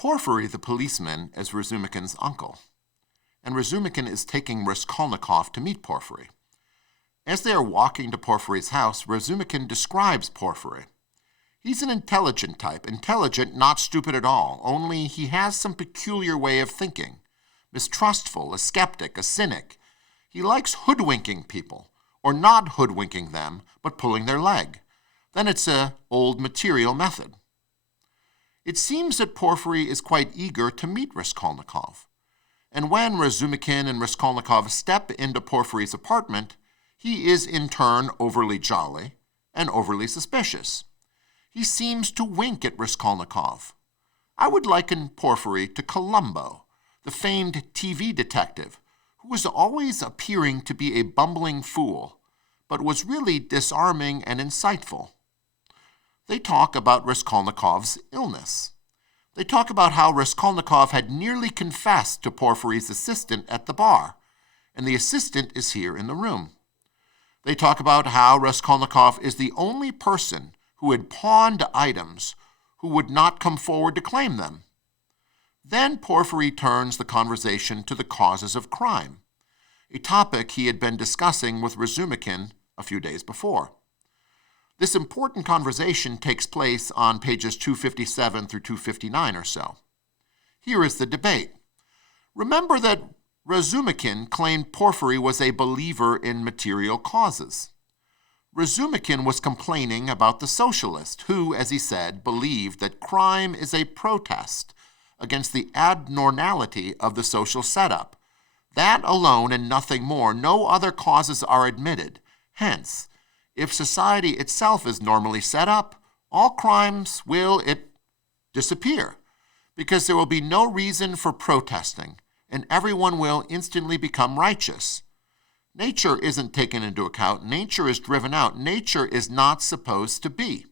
Porphyry, the policeman, is Razumikin's uncle, and Razumikin is taking Raskolnikov to meet Porphyry. As they are walking to Porphyry's house, Razumikin describes Porphyry. He's an intelligent type, intelligent, not stupid at all, only he has some peculiar way of thinking, mistrustful, a skeptic, a cynic. He likes hoodwinking people, or not hoodwinking them, but pulling their leg. Then it's an old material method. It seems that Porphyry is quite eager to meet Raskolnikov, and when Razumikin and Raskolnikov step into Porphyry's apartment, he is in turn overly jolly and overly suspicious. He seems to wink at Raskolnikov. I would liken Porphyry to Columbo, the famed TV detective, who was always appearing to be a bumbling fool, but was really disarming and insightful. They talk about Raskolnikov's illness. They talk about how Raskolnikov had nearly confessed to Porphyry's assistant at the bar, and the assistant is here in the room. They talk about how Raskolnikov is the only person who had pawned items who would not come forward to claim them. Then Porphyry turns the conversation to the causes of crime, a topic he had been discussing with Razumikin a few days before. This important conversation takes place on pages 257 through 259 or so. Here is the debate. Remember that Razumikin claimed Porphyry was a believer in material causes. Razumikin was complaining about the socialist who, as he said, believed that crime is a protest against the abnormality of the social setup. That alone and nothing more, no other causes are admitted. Hence, if society itself is normally set up, all crimes will disappear, because there will be no reason for protesting, and everyone will instantly become righteous. Nature isn't taken into account. Nature is driven out. Nature is not supposed to be.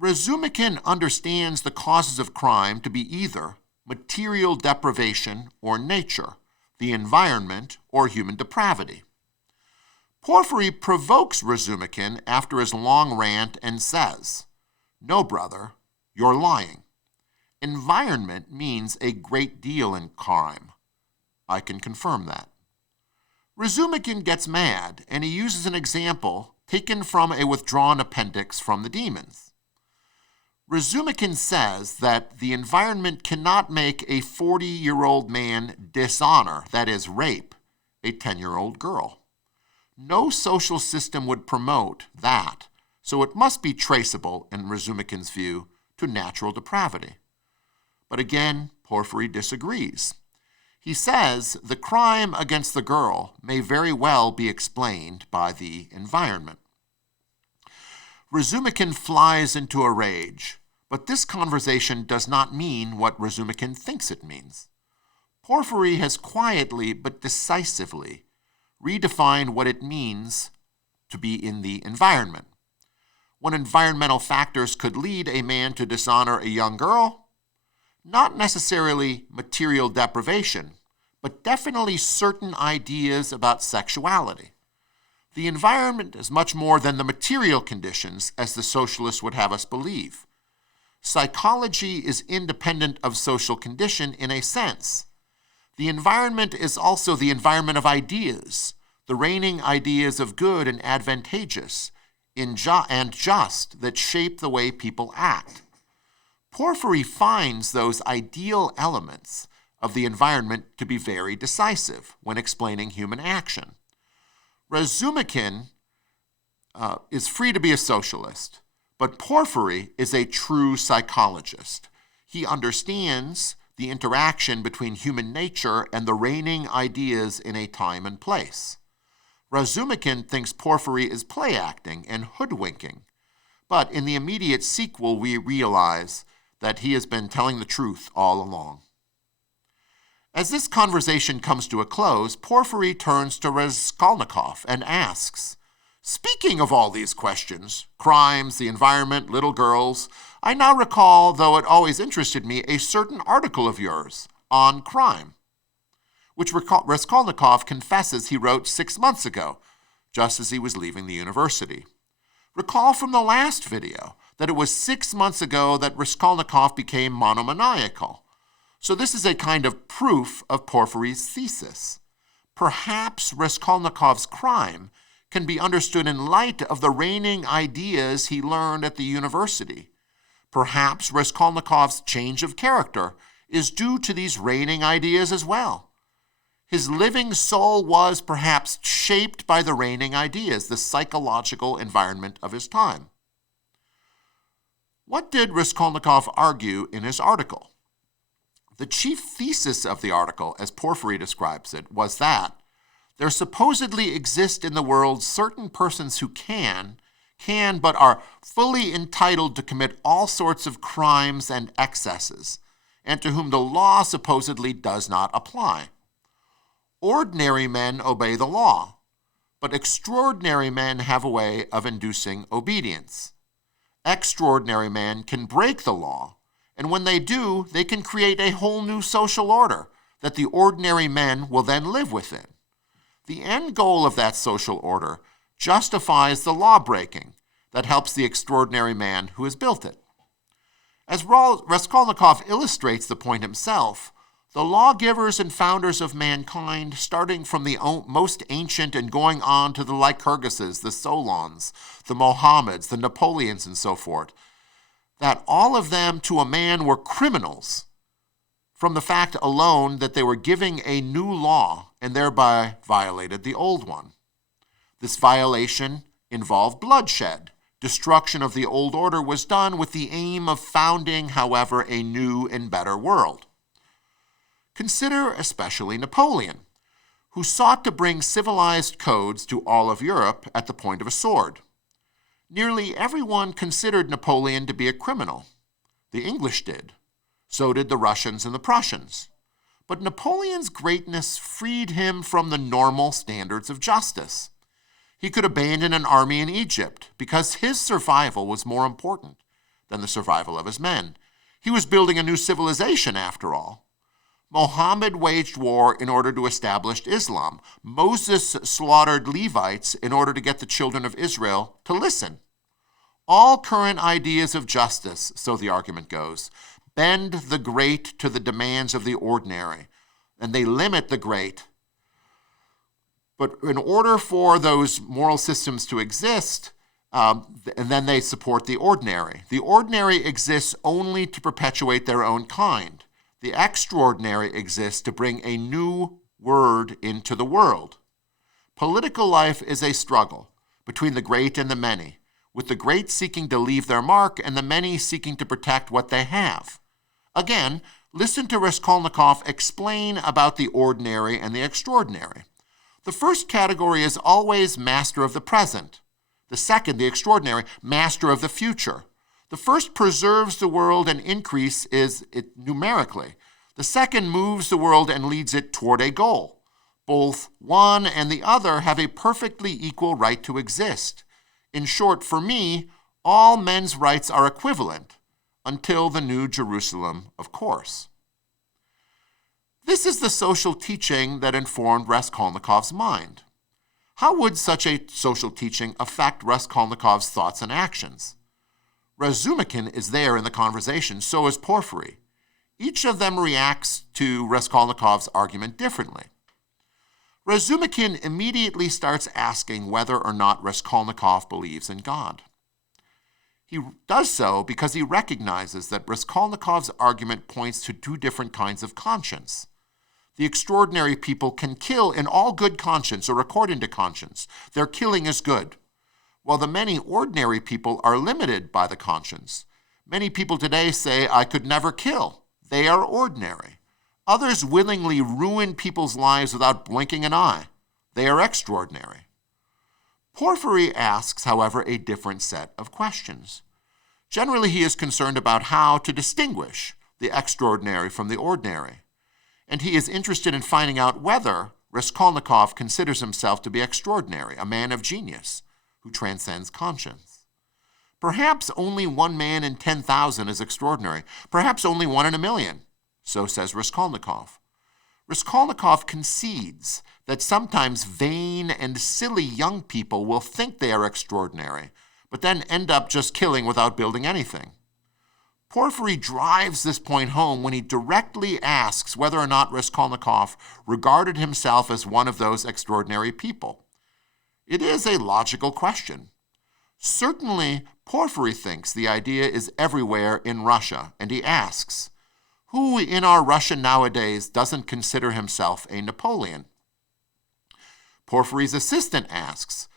Razumikin understands the causes of crime to be either material deprivation or nature, the environment, or human depravity. Porphyry provokes Razumikin after his long rant and says, "No, brother, you're lying. Environment means a great deal in crime. I can confirm that." Razumikin gets mad, and he uses an example taken from a withdrawn appendix from the Demons. Razumikin says that the environment cannot make a 40-year-old man dishonor, that is, rape, a 10-year-old girl. No social system would promote that, so it must be traceable, in Razumikin's view, to natural depravity. But again, Porphyry disagrees. He says the crime against the girl may very well be explained by the environment. Razumikin flies into a rage, but this conversation does not mean what Razumikin thinks it means. Porphyry has quietly but decisively redefined what it means to be in the environment. What environmental factors could lead a man to dishonor a young girl? Not necessarily material deprivation, but definitely certain ideas about sexuality. The environment is much more than the material conditions, as the socialists would have us believe. Psychology is independent of social condition in a sense. The environment is also the environment of ideas, the reigning ideas of good and advantageous and just that shape the way people act. Porphyry finds those ideal elements of the environment to be very decisive when explaining human action. Razumikin is free to be a socialist, but Porphyry is a true psychologist. He understands the interaction between human nature and the reigning ideas in a time and place. Razumikin thinks Porphyry is play acting and hoodwinking, but in the immediate sequel we realize that he has been telling the truth all along. As this conversation comes to a close, Porphyry turns to Raskolnikov and asks, "Speaking of all these questions, crimes, the environment, little girls, I now recall, though it always interested me, a certain article of yours on crime, which Raskolnikov confesses he wrote 6 months ago, just as he was leaving the university. Recall from the last video that it was 6 months ago that Raskolnikov became monomaniacal. So this is a kind of proof of Porphyry's thesis. Perhaps Raskolnikov's crime can be understood in light of the reigning ideas he learned at the university. Perhaps Raskolnikov's change of character is due to these reigning ideas as well. His living soul was perhaps shaped by the reigning ideas, the psychological environment of his time. What did Raskolnikov argue in his article? The chief thesis of the article, as Porphyry describes it, was that there supposedly exist in the world certain persons who can but are fully entitled to commit all sorts of crimes and excesses, and to whom the law supposedly does not apply. Ordinary men obey the law, but extraordinary men have a way of inducing obedience. Extraordinary men can break the law, and when they do, they can create a whole new social order that the ordinary men will then live within. The end goal of that social order justifies the law-breaking that helps the extraordinary man who has built it. As Raskolnikov illustrates the point himself, the lawgivers and founders of mankind, starting from the most ancient and going on to the Lycurguses, the Solons, the Mohammeds, the Napoleons, and so forth, that all of them to a man were criminals from the fact alone that they were giving a new law and thereby violated the old one. This violation involved bloodshed. Destruction of the old order was done with the aim of founding, however, a new and better world. Consider especially Napoleon, who sought to bring civilized codes to all of Europe at the point of a sword. Nearly everyone considered Napoleon to be a criminal. The English did. So did the Russians and the Prussians. But Napoleon's greatness freed him from the normal standards of justice. He could abandon an army in Egypt because his survival was more important than the survival of his men. He was building a new civilization, after all. Mohammed waged war in order to establish Islam. Moses slaughtered Levites in order to get the children of Israel to listen. All current ideas of justice, so the argument goes, bend the great to the demands of the ordinary, and they limit the great. But in order for those moral systems to exist, and then they support the ordinary. The ordinary exists only to perpetuate their own kind. The extraordinary exists to bring a new word into the world. Political life is a struggle between the great and the many, with the great seeking to leave their mark and the many seeking to protect what they have. Again, listen to Raskolnikov explain about the ordinary and the extraordinary. The first category is always master of the present. The second, the extraordinary, master of the future. The first preserves the world and increase it numerically. The second moves the world and leads it toward a goal. Both one and the other have a perfectly equal right to exist. In short, for me, all men's rights are equivalent until the New Jerusalem, of course. This is the social teaching that informed Raskolnikov's mind. How would such a social teaching affect Raskolnikov's thoughts and actions? Razumikin is there in the conversation, so is Porphyry. Each of them reacts to Raskolnikov's argument differently. Razumikin immediately starts asking whether or not Raskolnikov believes in God. He does so because he recognizes that Raskolnikov's argument points to two different kinds of conscience. The extraordinary people can kill in all good conscience or according to conscience. Their killing is good. While the many ordinary people are limited by the conscience. Many people today say, I could never kill. They are ordinary. Others willingly ruin people's lives without blinking an eye. They are extraordinary. Porphyry asks, however, a different set of questions. Generally, he is concerned about how to distinguish the extraordinary from the ordinary. And he is interested in finding out whether Raskolnikov considers himself to be extraordinary, a man of genius who transcends conscience. Perhaps only one man in 10,000 is extraordinary. Perhaps only one in a million. So says Raskolnikov. Raskolnikov concedes that sometimes vain and silly young people will think they are extraordinary, but then end up just killing without building anything. Porphyry drives this point home when he directly asks whether or not Raskolnikov regarded himself as one of those extraordinary people. It is a logical question. Certainly, Porphyry thinks the idea is everywhere in Russia, and he asks, who in our Russia nowadays doesn't consider himself a Napoleon? Porphyry's assistant asks,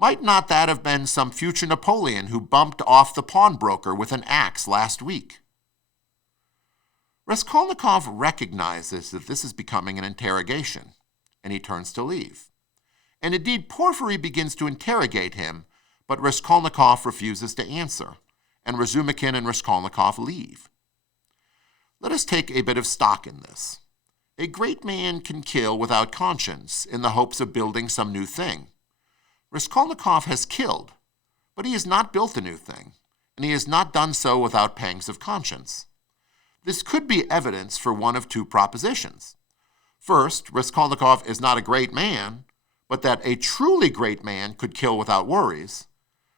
might not that have been some future Napoleon who bumped off the pawnbroker with an axe last week? Raskolnikov recognizes that this is becoming an interrogation, and he turns to leave. And indeed, Porphyry begins to interrogate him, but Raskolnikov refuses to answer, and Razumikin and Raskolnikov leave. Let us take a bit of stock in this. A great man can kill without conscience in the hopes of building some new thing. Raskolnikov has killed, but he has not built a new thing, and he has not done so without pangs of conscience. This could be evidence for one of two propositions. First, Raskolnikov is not a great man, but that a truly great man could kill without worries.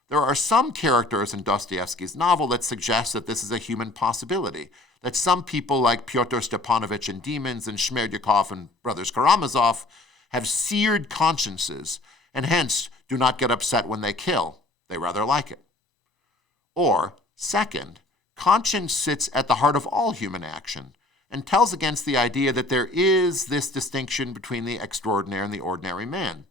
There are some characters in Dostoevsky's novel that suggest that this is a human possibility, that some people like Pyotr Stepanovich in Demons and Smerdyakov and Brothers Karamazov have seared consciences and hence do not get upset when they kill. They rather like it. Or, second, conscience sits at the heart of all human action and tells against the idea that there is this distinction between the extraordinary and the ordinary man.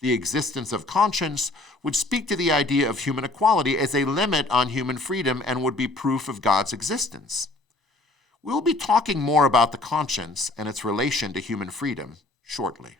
The existence of conscience would speak to the idea of human equality as a limit on human freedom and would be proof of God's existence. We'll be talking more about the conscience and its relation to human freedom shortly.